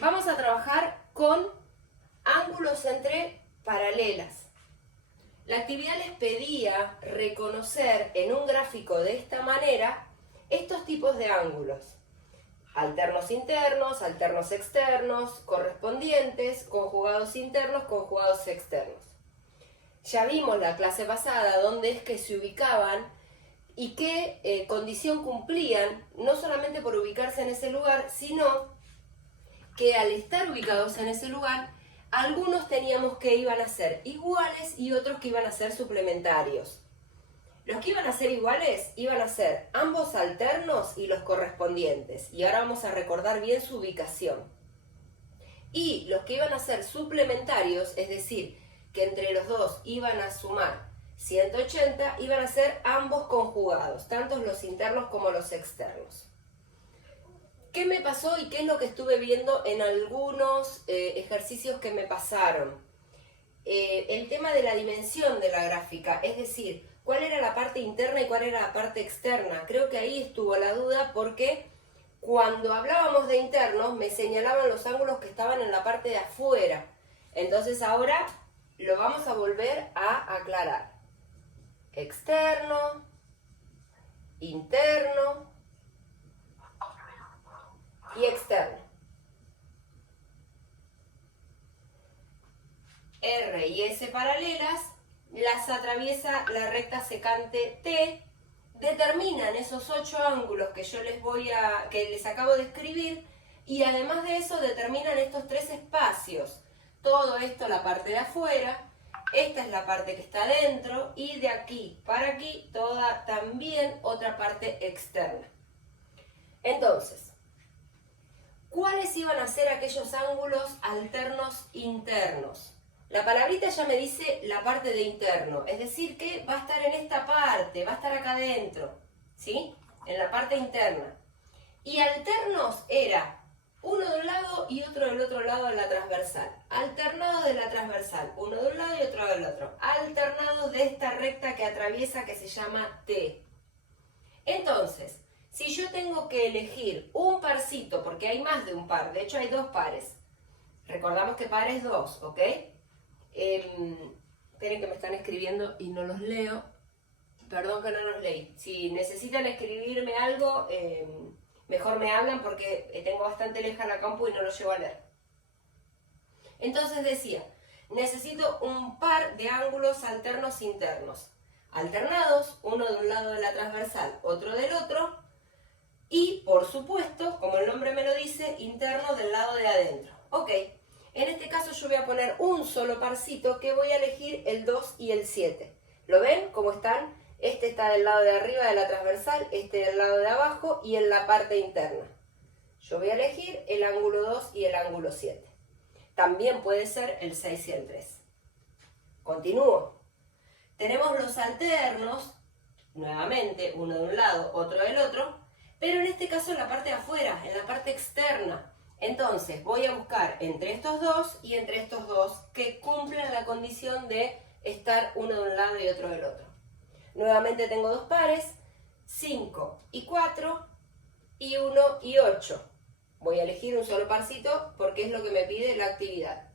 Vamos a trabajar con ángulos entre paralelas. La actividad les pedía reconocer en un gráfico de esta manera estos tipos de ángulos. Alternos internos, alternos externos, correspondientes, conjugados internos, conjugados externos. Ya vimos la clase pasada dónde es que se ubicaban y qué condición cumplían, no solamente por ubicarse en ese lugar, sino que al estar ubicados en ese lugar, algunos teníamos que iban a ser iguales y otros que iban a ser suplementarios. Los que iban a ser iguales iban a ser ambos alternos y los correspondientes. Y ahora vamos a recordar bien su ubicación. Y los que iban a ser suplementarios, es decir, que entre los dos iban a sumar 180, iban a ser ambos conjugados, tanto los internos como los externos. ¿Qué me pasó y qué es lo que estuve viendo en algunos ejercicios que me pasaron? El tema de la dimensión de la gráfica, es decir, cuál era la parte interna y cuál era la parte externa. Creo que ahí estuvo la duda porque cuando hablábamos de internos me señalaban los ángulos que estaban en la parte de afuera. Entonces ahora lo vamos a volver a aclarar. Externo, interno y externo. R y S paralelas, las atraviesa la recta secante T, determinan esos 8 ángulos que yo les acabo de escribir, y además de eso determinan estos 3 espacios. Todo esto la parte de afuera, esta es la parte que está dentro, y de aquí para aquí toda también otra parte externa. Entonces, ¿cuáles iban a ser aquellos ángulos alternos internos? La palabrita ya me dice la parte de interno, es decir que va a estar en esta parte, va a estar acá adentro, ¿sí? En la parte interna. Y alternos era uno de un lado y otro del otro lado de la transversal. Alternados de la transversal, uno de un lado y otro del otro. Alternados de esta recta que atraviesa que se llama T. Entonces, si yo tengo que elegir un parcito, porque hay más de un par, de hecho hay 2 pares. Recordamos que par es 2, ¿ok? Esperen que me están escribiendo y no los leo. Perdón que no los leí. Si necesitan escribirme algo, mejor me hablan porque tengo bastante leja la compu y no lo llevo a leer. Entonces decía, necesito un par de ángulos alternos internos. Alternados, uno de un lado de la transversal, otro del otro. Y, por supuesto, como el nombre me lo dice, interno del lado de adentro. Ok. En este caso yo voy a poner un solo parcito que voy a elegir el 2 y el 7. ¿Lo ven? ¿Cómo están? Este está del lado de arriba de la transversal, este del lado de abajo y en la parte interna. Yo voy a elegir el ángulo 2 y el ángulo 7. También puede ser el 6 y el 3. Continúo. Tenemos los alternos, nuevamente, uno de un lado, otro del otro, pero en este caso en la parte de afuera, en la parte externa. Entonces voy a buscar entre estos dos y entre estos dos que cumplan la condición de estar uno de un lado y otro del otro. Nuevamente tengo 2 pares, 5 y 4 y 1 y 8. Voy a elegir un solo parcito porque es lo que me pide la actividad.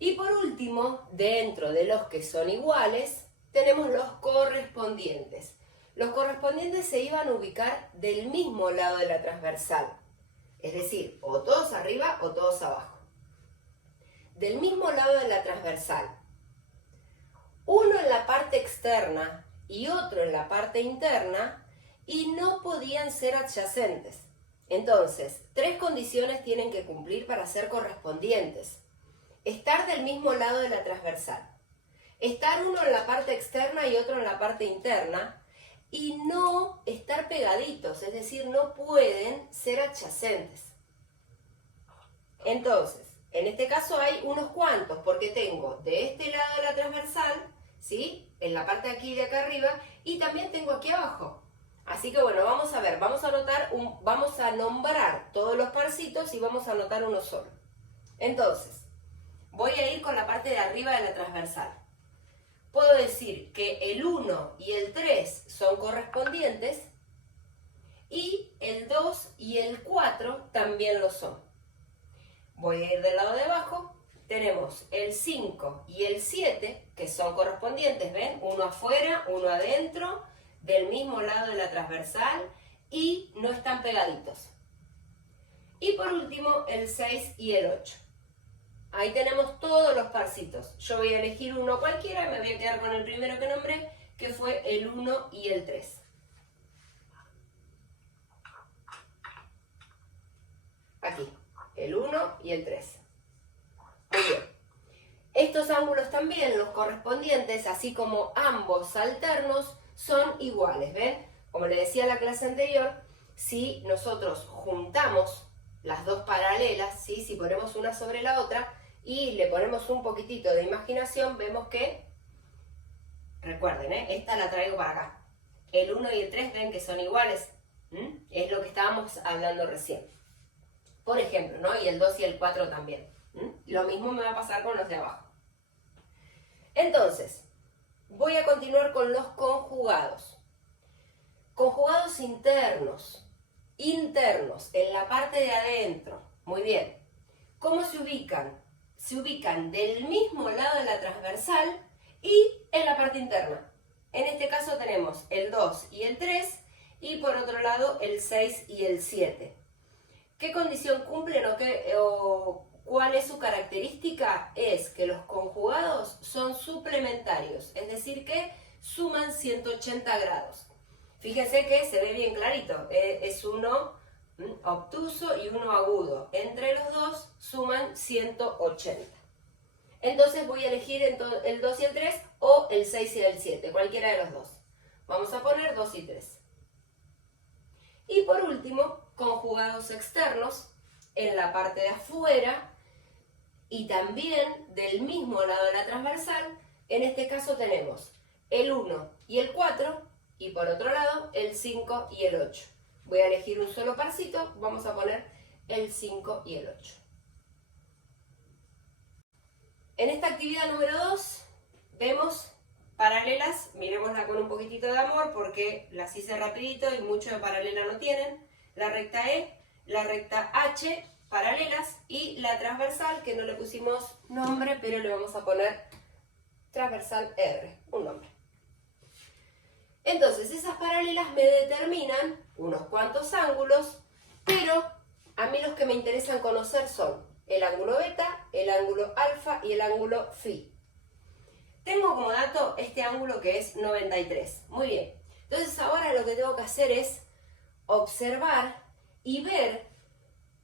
Y por último, dentro de los que son iguales, tenemos los correspondientes. Los correspondientes se iban a ubicar del mismo lado de la transversal, es decir, o todos arriba o todos abajo. Del mismo lado de la transversal. Uno en la parte externa y otro en la parte interna, y no podían ser adyacentes. Entonces, 3 condiciones tienen que cumplir para ser correspondientes. Estar del mismo lado de la transversal. Estar uno en la parte externa y otro en la parte interna. Y no estar pegaditos, es decir, no pueden ser adyacentes. Entonces, en este caso hay unos cuantos, porque tengo de este lado de la transversal, ¿sí? En la parte de aquí y de acá arriba, y también tengo aquí abajo. Así que bueno, vamos a ver, vamos a nombrar todos los parcitos y vamos a anotar uno solo. Entonces, voy a ir con la parte de arriba de la transversal. Puedo decir que el 1 y el 3 son correspondientes y el 2 y y el 4 también lo son. Voy a ir del lado de abajo. Tenemos el 5 y el 7, que son correspondientes, ¿ven? Uno afuera, uno adentro, del mismo lado de la transversal y no están pegaditos. Y por último, el 6 y el 8. Ahí tenemos todos los parcitos. Yo voy a elegir uno cualquiera y me voy a quedar con el primero que nombré, que fue el 1 y el 3. Aquí, el 1 y el 3. Muy bien. Estos ángulos también, los correspondientes, así como ambos alternos, son iguales, ¿ven? Como le decía en la clase anterior, si nosotros juntamos las dos paralelas, ¿sí? Si ponemos una sobre la otra y le ponemos un poquitito de imaginación, vemos que, recuerden, esta la traigo para acá. El 1 y el 3 ven que son iguales, es lo que estábamos hablando recién. Por ejemplo, ¿no? Y el 2 y el 4 también. Lo mismo me va a pasar con los de abajo. Entonces, voy a continuar con los conjugados. Conjugados internos, en la parte de adentro. Muy bien. ¿Cómo se ubican? Se ubican del mismo lado de la transversal y en la parte interna. En este caso tenemos el 2 y el 3 y por otro lado el 6 y el 7. ¿Qué condición cumplen o cuál es su característica? Es que los conjugados son suplementarios, es decir que suman 180 grados. Fíjense que se ve bien clarito, es uno obtuso y uno agudo. Entre los dos suman 180. Entonces voy a elegir el 2 y el 3 o el 6 y el 7, cualquiera de los dos. Vamos a poner 2 y 3. Y por último, conjugados externos en la parte de afuera y también del mismo lado de la transversal. En este caso tenemos el 1 y el 4 y por otro lado el 5 y el 8. Voy a elegir un solo parcito, vamos a poner el 5 y el 8. En esta actividad número 2 vemos paralelas, miremosla con un poquitito de amor porque las hice rapidito y mucho de paralela no tienen. La recta E, la recta H, paralelas, y la transversal, que no le pusimos nombre, pero le vamos a poner transversal R, un nombre. Entonces, esas paralelas me determinan unos cuantos ángulos, pero a mí los que me interesan conocer son el ángulo beta, el ángulo alfa y el ángulo phi. Tengo como dato este ángulo que es 93. Muy bien. Entonces ahora lo que tengo que hacer es observar y ver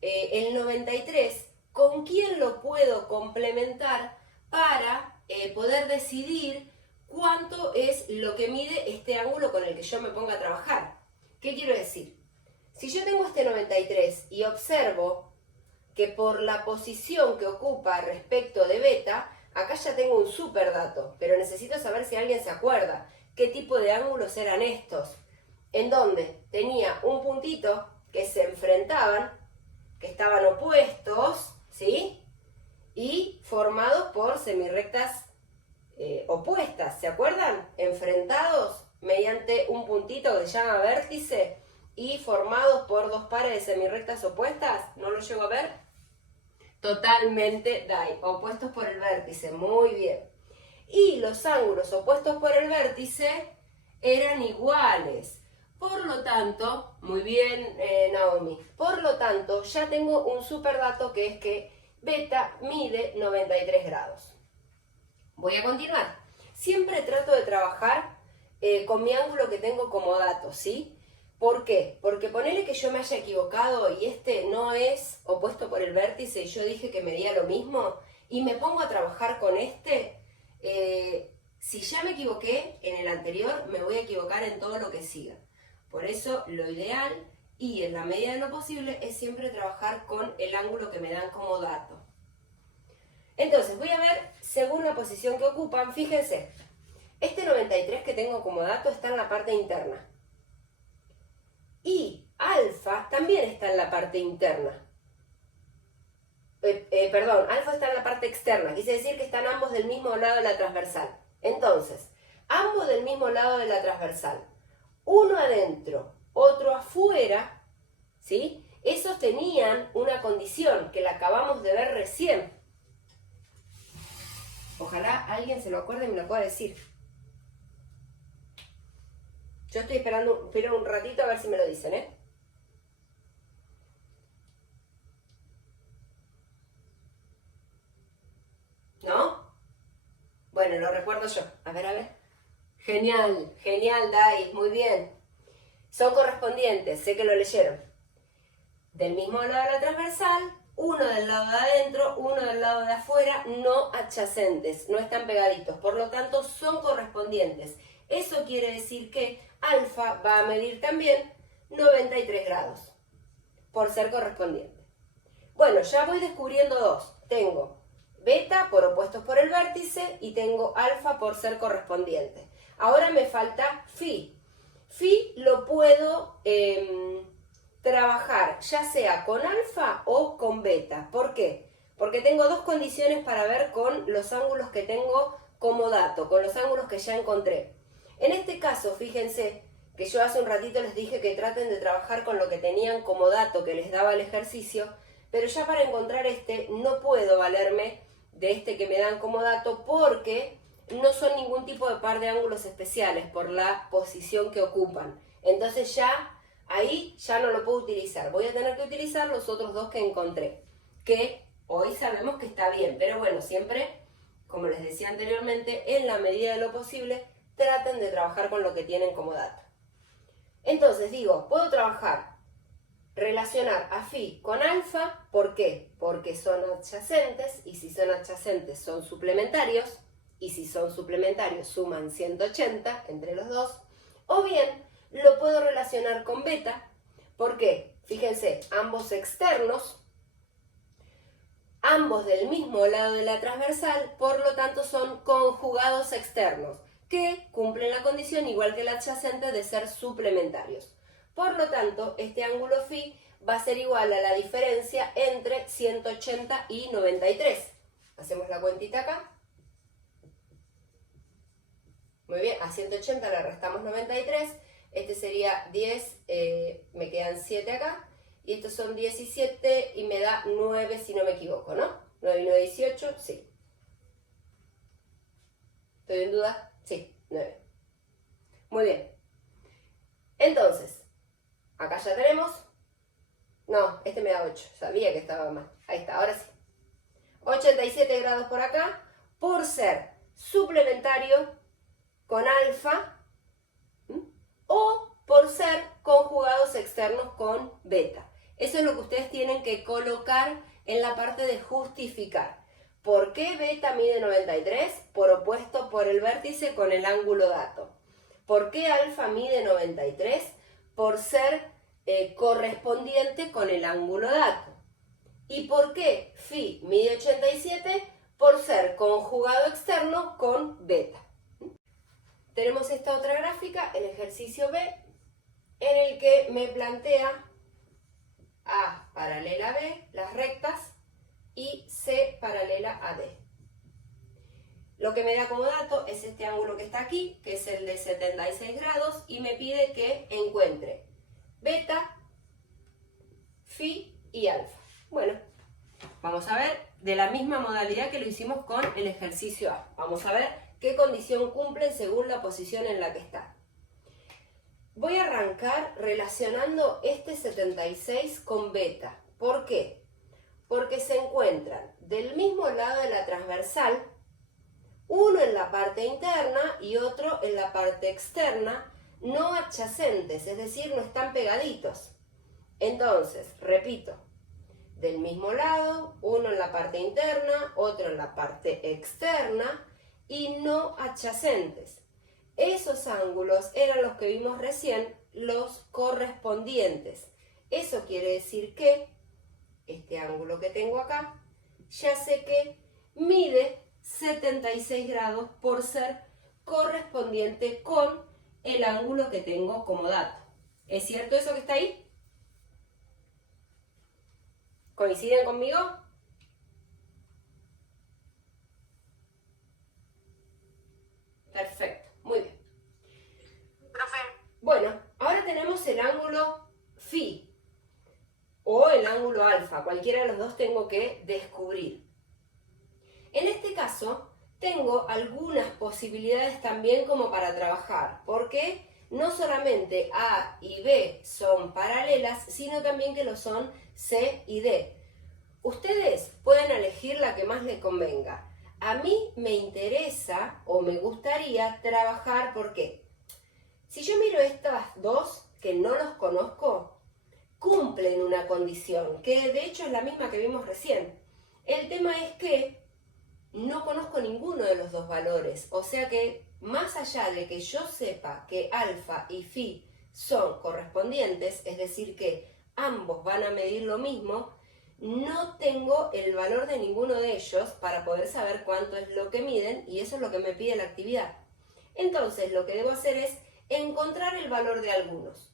el 93 con quién lo puedo complementar para poder decidir cuánto es lo que mide este ángulo con el que yo me ponga a trabajar. ¿Qué quiero decir? Si yo tengo este 93 y observo que por la posición que ocupa respecto de beta, acá ya tengo un super dato, pero necesito saber si alguien se acuerda qué tipo de ángulos eran estos, en donde tenía un puntito que se enfrentaban, que estaban opuestos, ¿sí? Y formados por semirrectas opuestas, ¿se acuerdan? Enfrentados mediante un puntito que se llama vértice y formados por dos pares de semirrectas opuestas. ¿No lo llego a ver? Totalmente Dai, opuestos por el vértice, muy bien. Y los ángulos opuestos por el vértice eran iguales. Por lo tanto, muy bien Naomi, por lo tanto ya tengo un super dato que es que beta mide 93 grados. Voy a continuar. Siempre trato de trabajar con mi ángulo que tengo como dato, ¿sí? ¿Por qué? Porque ponele que yo me haya equivocado y este no es opuesto por el vértice y yo dije que medía lo mismo y me pongo a trabajar con este, si ya me equivoqué en el anterior, me voy a equivocar en todo lo que siga. Por eso lo ideal y en la medida de lo posible es siempre trabajar con el ángulo que me dan como dato. Entonces voy a ver según la posición que ocupan, fíjense, este 93 que tengo como dato está en la parte interna. Y alfa también está en la parte interna. Perdón, alfa está en la parte externa. Quise decir que están ambos del mismo lado de la transversal. Entonces, ambos del mismo lado de la transversal. Uno adentro, otro afuera, ¿sí? Esos tenían una condición que la acabamos de ver recién. Ojalá alguien se lo acuerde y me lo pueda decir. Yo estoy esperando un ratito a ver si me lo dicen, ¿eh? ¿No? Bueno, lo recuerdo yo. A ver, a ver. Genial, genial, Dai, muy bien. Son correspondientes, sé que lo leyeron. Del mismo lado de la transversal, uno del lado de adentro, uno del lado de afuera, no adyacentes, no están pegaditos, por lo tanto son correspondientes. Eso quiere decir que alfa va a medir también 93 grados, por ser correspondiente. Bueno, ya voy descubriendo dos. Tengo beta por opuestos por el vértice y tengo alfa por ser correspondiente. Ahora me falta phi. Phi lo puedo trabajar ya sea con alfa o con beta. ¿Por qué? Porque tengo dos condiciones para ver con los ángulos que tengo como dato, con los ángulos que ya encontré. En este caso, fíjense que yo hace un ratito les dije que traten de trabajar con lo que tenían como dato que les daba el ejercicio, pero ya para encontrar este no puedo valerme de este que me dan como dato porque no son ningún tipo de par de ángulos especiales por la posición que ocupan. Entonces ahí ya no lo puedo utilizar. Voy a tener que utilizar los otros dos que encontré, que hoy sabemos que está bien, pero bueno, siempre, como les decía anteriormente, en la medida de lo posible, traten de trabajar con lo que tienen como dato. Entonces digo, puedo relacionar a phi con alfa. ¿Por qué? Porque son adyacentes, y si son adyacentes son suplementarios, y si son suplementarios suman 180 entre los dos. O bien lo puedo relacionar con beta. ¿Por qué? Fíjense, ambos externos, ambos del mismo lado de la transversal, por lo tanto son conjugados externos, que cumplen la condición, igual que el adyacente, de ser suplementarios. Por lo tanto, este ángulo phi va a ser igual a la diferencia entre 180 y 93. Hacemos la cuentita acá. Muy bien, a 180 le restamos 93. Este sería 10, me quedan 7 acá. Y estos son 17 y me da 9 si no me equivoco, ¿no? 9 y 9, 18, sí. ¿Estoy en duda? Sí, 9. Muy bien. Entonces, acá ya tenemos. No, este me da 8. Sabía que estaba mal. Ahí está, ahora sí. 87 grados por acá. Por ser suplementario con alfa. O por ser conjugados externos con beta. Eso es lo que ustedes tienen que colocar en la parte de justificar. ¿Por qué beta mide 93? Por opuesto por el vértice con el ángulo dato. ¿Por qué alfa mide 93? Por ser correspondiente con el ángulo dato. ¿Y por qué phi mide 87? Por ser conjugado externo con beta. Tenemos esta otra gráfica, el ejercicio B, en el que me plantea A paralela a B, las rectas, y C paralela a D. Lo que me da como dato es este ángulo que está aquí, que es el de 76 grados, y me pide que encuentre beta, phi y alfa. Bueno, vamos a ver de la misma modalidad que lo hicimos con el ejercicio A. Vamos a ver qué condición cumplen según la posición en la que está. Voy a arrancar relacionando este 76 con beta. ¿Por qué? Porque se encuentran del mismo lado de la transversal, uno en la parte interna y otro en la parte externa, no adyacentes, es decir, no están pegaditos. Entonces, repito, del mismo lado, uno en la parte interna, otro en la parte externa y no adyacentes. Esos ángulos eran los que vimos recién, los correspondientes. Eso quiere decir que este ángulo que tengo acá, ya sé que mide 76 grados por ser correspondiente con el ángulo que tengo como dato. ¿Es cierto eso que está ahí? ¿Coinciden conmigo? Perfecto, muy bien. Profe. Bueno, ahora tenemos el ángulo phi, o ángulo alfa. Cualquiera de los dos tengo que descubrir. En este caso, tengo algunas posibilidades también como para trabajar, porque no solamente A y B son paralelas, sino también que lo son C y D. Ustedes pueden elegir la que más les convenga. A mí me interesa o me gustaría trabajar porque si yo miro estas dos, que no los conozco, cumplen una condición, que de hecho es la misma que vimos recién. El tema es que no conozco ninguno de los dos valores, o sea que más allá de que yo sepa que alfa y phi son correspondientes, es decir que ambos van a medir lo mismo, no tengo el valor de ninguno de ellos para poder saber cuánto es lo que miden y eso es lo que me pide la actividad. Entonces lo que debo hacer es encontrar el valor de algunos.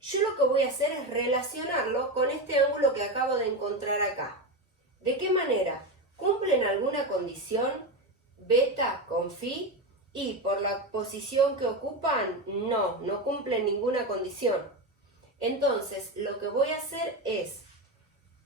Yo lo que voy a hacer es relacionarlo con este ángulo que acabo de encontrar acá. ¿De qué manera? ¿Cumplen alguna condición beta con phi? Y por la posición que ocupan, no cumplen ninguna condición. Entonces, lo que voy a hacer es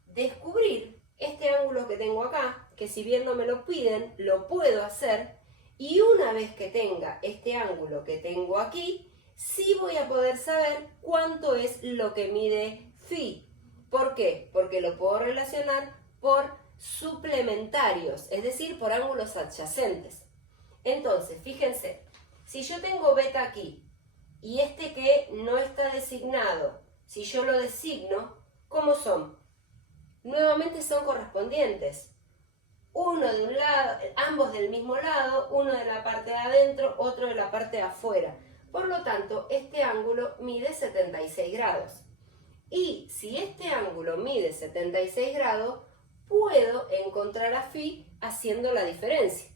descubrir este ángulo que tengo acá, que si bien no me lo piden, lo puedo hacer. Y una vez que tenga este ángulo que tengo aquí, sí voy a poder saber cuánto es lo que mide phi. ¿Por qué? Porque lo puedo relacionar por suplementarios, es decir, por ángulos adyacentes. Entonces, fíjense, si yo tengo beta aquí y este que no está designado, si yo lo designo, ¿cómo son? Nuevamente son correspondientes. Uno de un lado, ambos del mismo lado, uno de la parte de adentro, otro de la parte de afuera. Por lo tanto, este ángulo mide 76 grados. Y si este ángulo mide 76 grados, puedo encontrar a phi haciendo la diferencia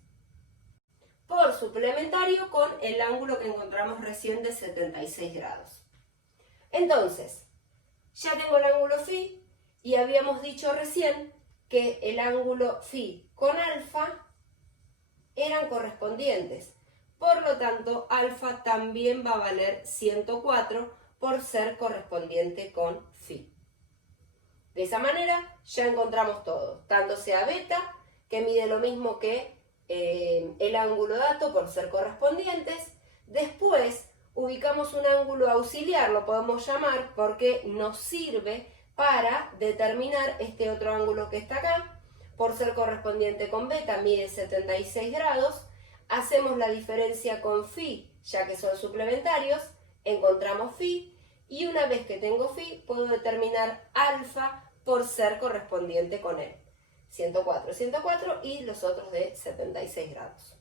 por suplementario con el ángulo que encontramos recién de 76 grados. Entonces, ya tengo el ángulo phi y habíamos dicho recién que el ángulo phi con alfa eran correspondientes. Por lo tanto, alfa también va a valer 104 por ser correspondiente con phi. De esa manera ya encontramos todo, tanto sea beta, que mide lo mismo que el ángulo dato por ser correspondientes. Después ubicamos un ángulo auxiliar, lo podemos llamar, porque nos sirve para determinar este otro ángulo que está acá. Por ser correspondiente con beta mide 76 grados. Hacemos la diferencia con phi, ya que son suplementarios, encontramos phi. Y una vez que tengo phi, puedo determinar alfa por ser correspondiente con él. 104 y los otros de 76 grados.